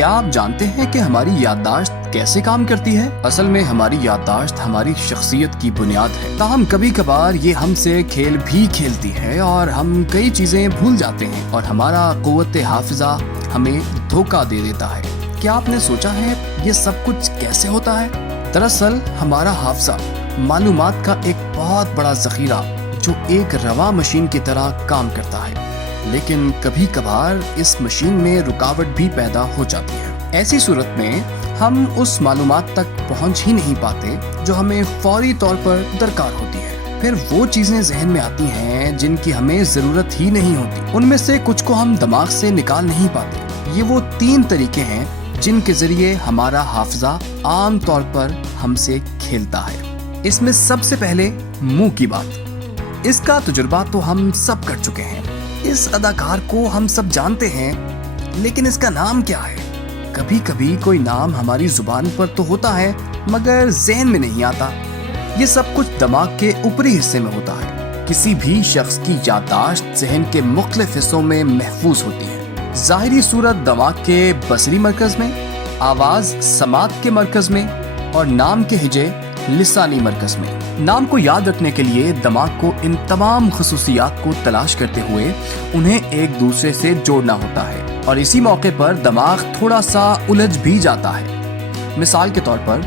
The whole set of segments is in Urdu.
کیا آپ جانتے ہیں کہ ہماری یادداشت کیسے کام کرتی ہے؟ اصل میں ہماری یادداشت ہماری شخصیت کی بنیاد ہے، تاہم کبھی کبھار یہ ہم سے کھیل بھی کھیلتی ہے اور ہم کئی چیزیں بھول جاتے ہیں اور ہمارا قوت حافظہ ہمیں دھوکہ دے دیتا ہے۔ کیا آپ نے سوچا ہے یہ سب کچھ کیسے ہوتا ہے؟ دراصل ہمارا حافظہ معلومات کا ایک بہت بڑا ذخیرہ جو ایک رواں مشین کی طرح کام کرتا ہے، لیکن کبھی کبھار اس مشین میں رکاوٹ بھی پیدا ہو جاتی ہے۔ ایسی صورت میں ہم اس معلومات تک پہنچ ہی نہیں پاتے جو ہمیں فوری طور پر درکار ہوتی ہے۔ پھر وہ چیزیں ذہن میں آتی ہیں جن کی ہمیں ضرورت ہی نہیں ہوتی، ان میں سے کچھ کو ہم دماغ سے نکال نہیں پاتے۔ یہ وہ 3 طریقے ہیں جن کے ذریعے ہمارا حافظہ عام طور پر ہم سے کھیلتا ہے۔ اس میں سب سے پہلے منہ کی بات۔ اس کا تجربہ تو ہم سب کر چکے ہیں۔ اس اداکار کو ہم سب جانتے ہیں، لیکن اس کا نام کیا ہے؟ کبھی کبھی کوئی نام ہماری زبان پر تو ہوتا ہے مگر ذہن میں نہیں آتا۔ یہ سب کچھ دماغ کے اوپری حصے میں ہوتا ہے۔ کسی بھی شخص کی یادداشت ذہن کے مختلف حصوں میں محفوظ ہوتی ہے۔ ظاہری صورت دماغ کے بصری مرکز میں، آواز سماعت کے مرکز میں اور نام کے ہجے لسانی مرکز میں۔ نام کو یاد رکھنے کے لیے دماغ کو ان تمام خصوصیات کو تلاش کرتے ہوئے انہیں ایک دوسرے سے جوڑنا ہوتا ہے، اور اسی موقع پر دماغ تھوڑا سا الجھ بھی جاتا ہے۔ مثال کے طور پر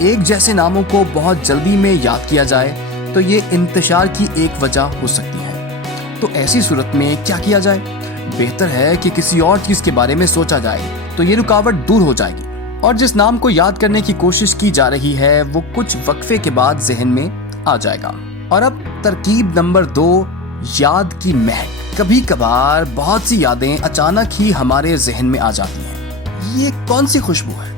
ایک جیسے ناموں کو بہت جلدی میں یاد کیا جائے تو یہ انتشار کی ایک وجہ ہو سکتی ہے۔ تو ایسی صورت میں کیا کیا جائے؟ بہتر ہے کہ کسی اور چیز کے بارے میں سوچا جائے تو یہ رکاوٹ دور ہو جائے گی، اور جس نام کو یاد کرنے کی کوشش کی جا رہی ہے وہ کچھ وقفے کے بعد ذہن میں آ جائے گا۔ اور اب ترکیب نمبر 2، یاد کی مہک۔ کبھی کبھار بہت سی یادیں اچانک ہی ہمارے ذہن میں آ جاتی ہیں۔ یہ کون سی خوشبو ہے؟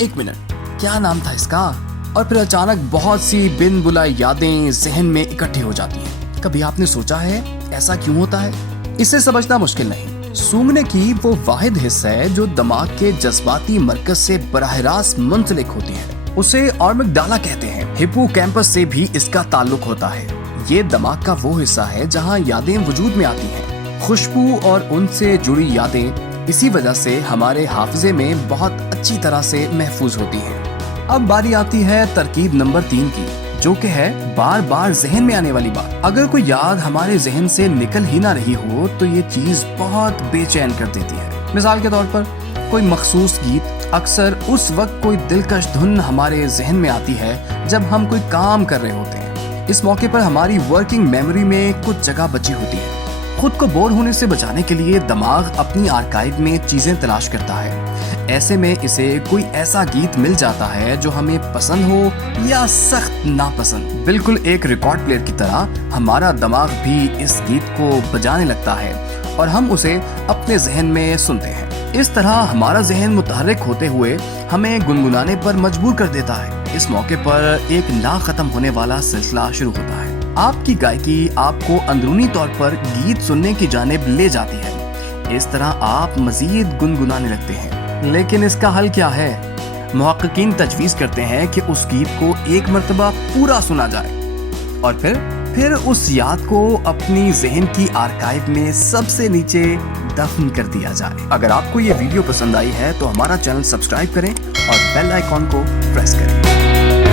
1 منٹ، کیا نام تھا اس کا؟ اور پھر اچانک بہت سی بن بلائی یادیں ذہن میں اکٹھی ہو جاتی ہیں۔ کبھی آپ نے سوچا ہے ایسا کیوں ہوتا ہے؟ اسے سمجھنا مشکل نہیں۔ سونگھنے کی وہ واحد حصہ ہے جو دماغ کے جذباتی مرکز سے براہ راست منسلک ہوتی ہے، اسے آرمگڈالا کہتے ہیں۔ ہپو کیمپس سے بھی اس کا تعلق ہوتا ہے۔ یہ دماغ کا وہ حصہ ہے جہاں یادیں وجود میں آتی ہیں۔ خوشبو اور ان سے جڑی یادیں اسی وجہ سے ہمارے حافظے میں بہت اچھی طرح سے محفوظ ہوتی ہیں۔ اب باری آتی ہے ترکیب نمبر 3 کی، جو کہ ہے بار بار ذہن میں آنے والی بات۔ اگر کوئی یاد ہمارے ذہن سے نکل ہی نہ رہی ہو تو یہ چیز بہت بے چین کر دیتی ہے۔ مثال کے طور پر کوئی مخصوص گیت، اکثر اس وقت کوئی دلکش دھن ہمارے ذہن میں آتی ہے جب ہم کوئی کام کر رہے ہوتے ہیں۔ اس موقع پر ہماری ورکنگ میموری میں کچھ جگہ بچی ہوتی ہے۔ خود کو بور ہونے سے بچانے کے لیے دماغ اپنی آرکائیو میں چیزیں تلاش کرتا ہے۔ ایسے میں اسے کوئی ایسا گیت مل جاتا ہے جو ہمیں پسند ہو یا سخت ناپسند۔ بالکل ایک ریکارڈ پلیئر کی طرح ہمارا دماغ بھی اس گیت کو بجانے لگتا ہے اور ہم اسے اپنے ذہن میں سنتے ہیں۔ اس طرح ہمارا ذہن متحرک ہوتے ہوئے ہمیں گنگنانے پر مجبور کر دیتا ہے۔ اس موقع پر ایک لا ختم ہونے والا سلسلہ شروع ہوتا ہے۔ آپ کی گائیکی آپ کو اندرونی طور پر گیت سننے کی جانب لے جاتی ہے۔ اس طرح آپ مزید گنگنانے لگتے ہیں۔ لیکن اس کا حل کیا ہے؟ محققین تجویز کرتے ہیں کہ اس گیت کو ایک مرتبہ پورا سنا جائے اور پھر اس یاد کو اپنی ذہن کی آرکائیو میں سب سے نیچے دفن کر دیا جائے۔ اگر آپ کو یہ ویڈیو پسند آئی ہے تو ہمارا چینل سبسکرائب کریں اور بیل آئیکن کو پریس کریں۔